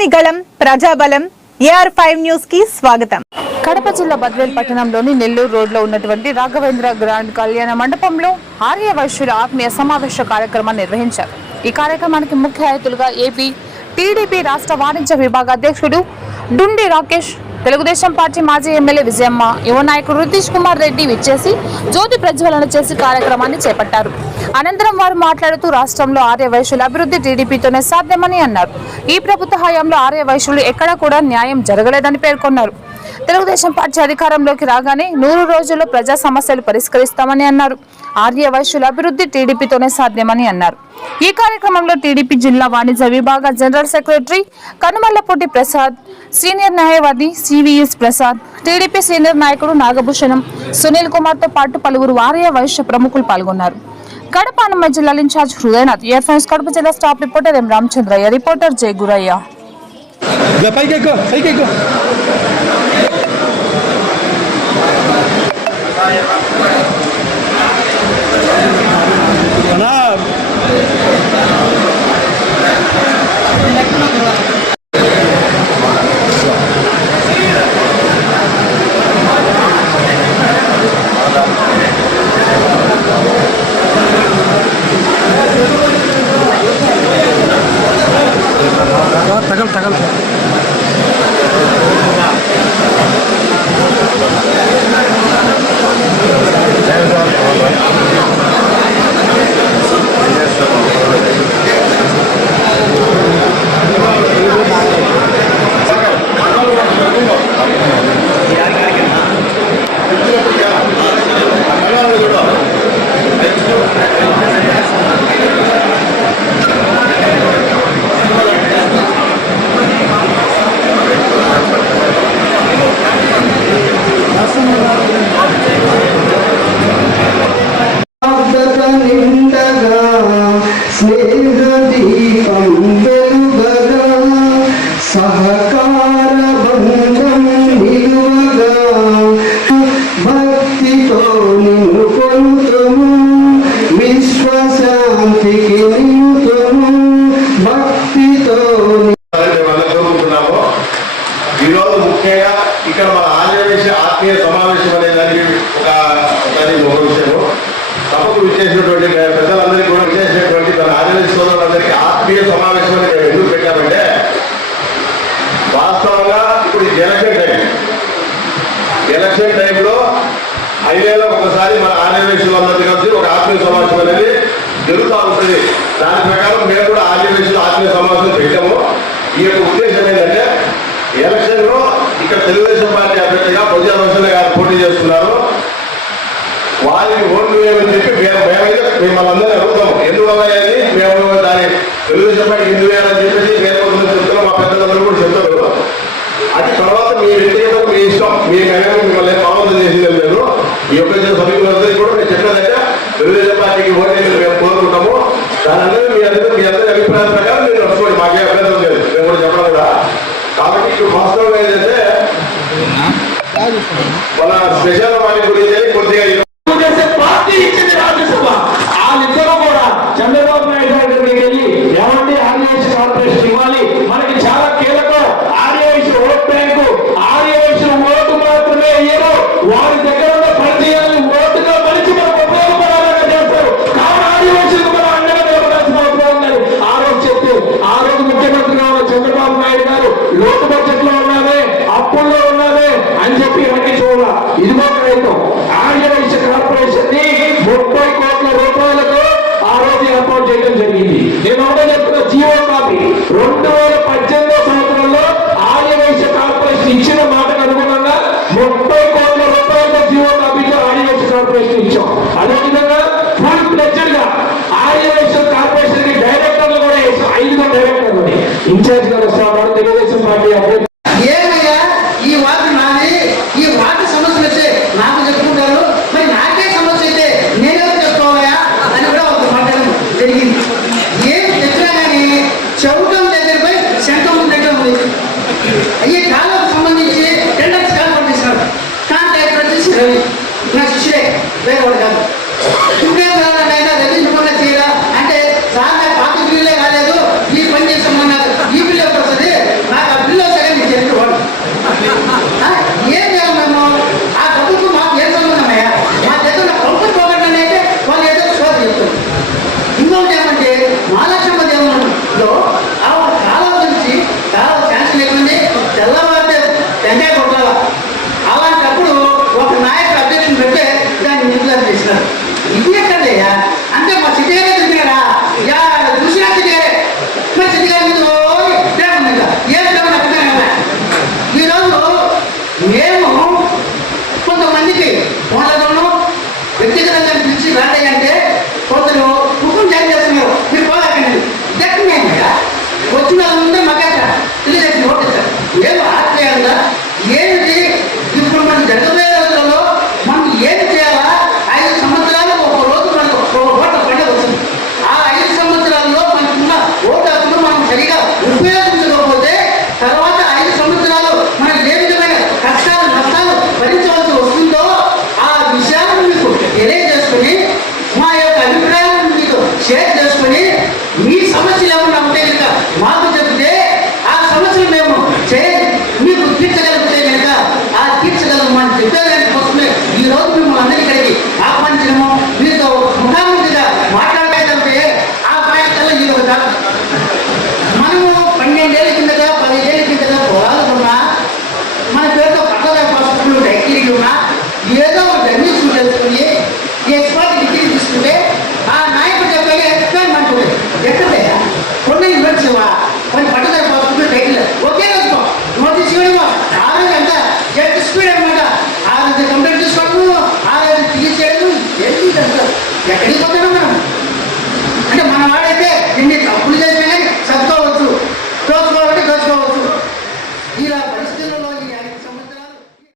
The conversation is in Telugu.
ప్రజలని గళం ప్రజాబలం AR5 న్యూస్ కి స్వాగతం. కడప జిల్లా బద్వేల్ పట్టణంలోని నెల్లూరు రోడ్లో ఉన్నటువంటి రాఘవేంద్ర గ్రాండ్ కళ్యాణ మండపంలో ఆర్య వైశ్యుల ఆత్మీయ సమావేశ కార్యక్రమాన్ని నిర్వహించారు. ఈ కార్యక్రమానికి ముఖ్య అతిథులుగా ఏపీ టీడీపీ రాష్ట్ర వాణిజ్య విభాగ అధ్యక్షుడు డుండి రాకేష్, తెలుగుదేశం పార్టీ మాజీ ఎమ్మెల్యే విజయమ్మ, యువ నాయకుడు రితీష్ కుమార్ రెడ్డి విచ్చేసి జ్యోతి ప్రజ్వలన చేసి కార్యక్రమాన్ని చేపట్టారు. అనంతరం వారు మాట్లాడుతూ రాష్ట్రంలో ఆర్య వైశ్యుల అభివృద్ధి టీడీపీతోనే సాధ్యమని అన్నారు. ఈ ప్రభుత్వ హయాంలో ఆర్య వైశ్యులు ఎక్కడా కూడా న్యాయం జరగలేదని పేర్కొన్నారు. తెలుగుదేశం పార్టీ అధికారంలోకి రాగానే 100 రోజుల్లో ప్రజా సమస్యలు పరిష్కరిస్తామని అన్నారు. ఆర్య వైశ్యుల అభివృద్ధి టీడీపీతోనే సాధ్యమని అన్నారు. ఈ కార్యక్రమంలో టీడీపీ జిల్లా వాణిజ్య విభాగ జనరల్ సెక్రటరీ కనుమల్లపూటి ప్రసాద్, సీనియర్ న్యాయవాది సివిఎస్ ప్రసాద్, టీడీపీ సీనియర్ నాయకుడు నాగభూషణం, సునీల్ కుమార్ తో పాటు పలువురు ఆర్య వైశ్య ప్రముఖులు పాల్గొన్నారు. కడప అన్నమయ్య జిల్లా ఇన్ఛార్జ్ హృదయనాథ్, AR5 కడప జిల్లా స్టాఫ్ రిపోర్టర్ ఎం రామచంద్రయ్య, రిపోర్టర్ జై గురయ్య. तगल ఇక్కడ మన ఆంధ్రప్రదేశ్ ఆత్మీయ సమావేశం అనే దానికి ఒక విషయము సభకు విచ్చేసినటువంటి పెద్దలందరికీ కూడా విచ్చేసినటువంటి మన ఆంధ్రప్రదేశ్ సోదరులందరికీ ఆత్మీయ సమావేశం అని మేము ఎందుకు పెట్టామంటే, వాస్తవంగా ఇప్పుడు ఎలక్షన్ టైంలో 5 ఏళ్ళకు ఒకసారి మన ఆంధ్రప్రదేశ్లందరికీ కలిసి ఒక ఆత్మీయ సమావేశం అనేది జరుగుతూ ఉంటుంది. దాని ప్రకారం మేము కూడా ఆంధ్రప్రదేశ్లో ఆత్మీయ సమావేశం పెట్టాము. ఈ యొక్క ఉద్దేశం ఏంటంటే, ఎలక్షన్ లో ఇక్కడ తెలుగుదేశం పార్టీ అభ్యర్థిగా ప్రజావంశంలో గారు పోటీ చేస్తున్నారు. వారికి ఓట్లు వేయమని చెప్పి మేమైతే మిమ్మల్ని అందరినీ అడుగుతాము. ఎందువల్ల అనేది మేము దాని తెలుగుదేశం పార్టీ ఎందుకు వేయాలని చెప్పేసి మేము చెప్తున్నాం, మా పెద్దలందరూ కూడా చెప్తారు. అది తర్వాత మీ వ్యక్తిగత మీ ఇష్టం, మిమ్మల్ని ప్రభావితం చేసేది లేదు. ఈ యొక్క సభ్యులందరికీ కూడా మేము చెప్పేదంటే తెలుగుదేశం పార్టీకి ఓటు మేము కోరుకుంటాము. దాని అందరూ మీ అందరి అభిప్రాయం ప్రకారం మీరు నడుచుకోండి, మాకే అభ్యంతరం లేదు, మేము కూడా చెప్పడం కూడా. కాబట్టి ఇప్పుడు వాస్తవం ఏంటంటే మన స్పెషల్ వాటి గురించి కొద్దిగా పార్టీ ఇచ్చింది రాజ్యసభ. వాళ్ళిద్దరూ కూడా చంద్రబాబు నాయుడు గారి దగ్గరికి వెళ్ళి ఏమంటే ఆర్యవైశ్య కార్పొరేషన్ ఇవ్వాలి, మనకి చాలా కీలకం, Aryavysya vote bank, Aryavysya vote మాత్రమే అయ్యారు, వారి దగ్గర ఉన్న పరిచయాలను ఓటుగా మలిచి మనకు ఉపయోగపడాలని చేస్తారు. కావున ఆర్యవైశ్యులకు మనం అండగా నిలబడాల్సిన అవసరం ఉన్నది. ఆ రోజు చెప్తే ఆ రోజు ముఖ్యమంత్రిగా ఉన్న చంద్రబాబు నాయుడు గారు లోటు బడ్జెట్ లో ఉన్నామే, అప్పుల్లో ఉన్నామే అని చెప్పి వెనక్కి చూడాల. ఇదిగో ప్రయత్నం ఆర్యవైశ్య కార్పొరేషన్ ని 30 కోట్ల రూపాయలతో ఆ రోజు ఏర్పాటు చేయడం జరిగింది. నేను ఒకటే చెప్తున్న జీవో కాపీ 2018 సంవత్సరంలో ఆర్యవైశ్య కార్పొరేషన్ ఇచ్చిన మాటకు అనుగుణంగా 30 కోట్ల రూపాయలతో జీవో కాపీతో ఆర్యవైశ్య కార్పొరేషన్ ఇచ్చాం. అదేవిధంగా ఫుల్ ఫ్లెడ్జెడ్ గా ఆర్యవైశ్య కార్పొరేషన్ కి డైరెక్టర్లు కూడా వేసాం. 5 డైరెక్టర్లు ఇన్ఛార్జ్ గా వస్తాం తెలుగుదేశం పార్టీ అభ్యర్థి. ఏమయ్యా ఈ వార్డు నాది, ఈ వార్డు సమస్యలు వచ్చే నాకు చెప్పుకుంటారు, మరి నాకే సమస్య అయితే నేనే చెప్పుకోవాలయా అని కూడా ఒక మాట్లాడడం జరిగింది. ఏం తెచ్చినా కానీ చౌకం దగ్గర పోయి సెంటం దగ్గర ఉంది. ఈ కాలకు సంబంధించి టెండర్స్ కాల్పడిస్తున్నారు. కాంట్రాక్టర్ వచ్చేసి రవి, నా శిష్యుడే, వేరేవాడు కాదు. ఇప్పుడేం కావాలంటే అయినా రవించకుండా తీరా అంటే సార్ నాకు 40 బిల్లులే కాలేదు, ఈ పని చేస్తామన్నారు, ఈ బిల్లు వస్తుంది, నా చేసుకొని మీ సమస్యలు ఏమన్నా ఉంటే కనుక మాకు చెప్తే ఆ సమస్యలు మేము మీకు తీర్చగలిగితే కనుక ఆ తీర్చగలమని చెప్పేదానికి కోసమే ఈ రోజు మిమ్మల్ని అందరి ఇక్కడికి ఆహ్వానించడము మీతో ముఖాముఖిగా మాట్లాడలేదంటే ఆ ప్రయత్నంలో ఇది ఒక మనము 12 ఏళ్ళ కిందగా 15 ఏళ్ళ కిందగా పోరాడుతున్నా మన పేరుతో పట్టదారి పాస్బుక్లు డైరీలు ఉన్నా ఏదో ఒక జర్నలిస్ట్ తెలుసుకుని ఎక్స్పర్ట్ డిగ్రీ తీసుకుంటే ఆ నాయకుడు చెప్పేది ఎక్స్ప్లెయిన్ అంటుంది ఎక్కడే కొన్ని ఇవ్వచ్చువా కొన్ని పట్టదారి పాస్బుక్లు డైరీలు ఒకే రోజు నోటీస్ ఇవ్వడమా ఆ రోజు అంతా జస్ట్ స్పీడ్ అనమాట ఆ రోజు కంప్లైంట్ తీసుకోవడము ఆ రోజు తీసేయడము ఏంటి ఎక్కడికి పోతాడో మనం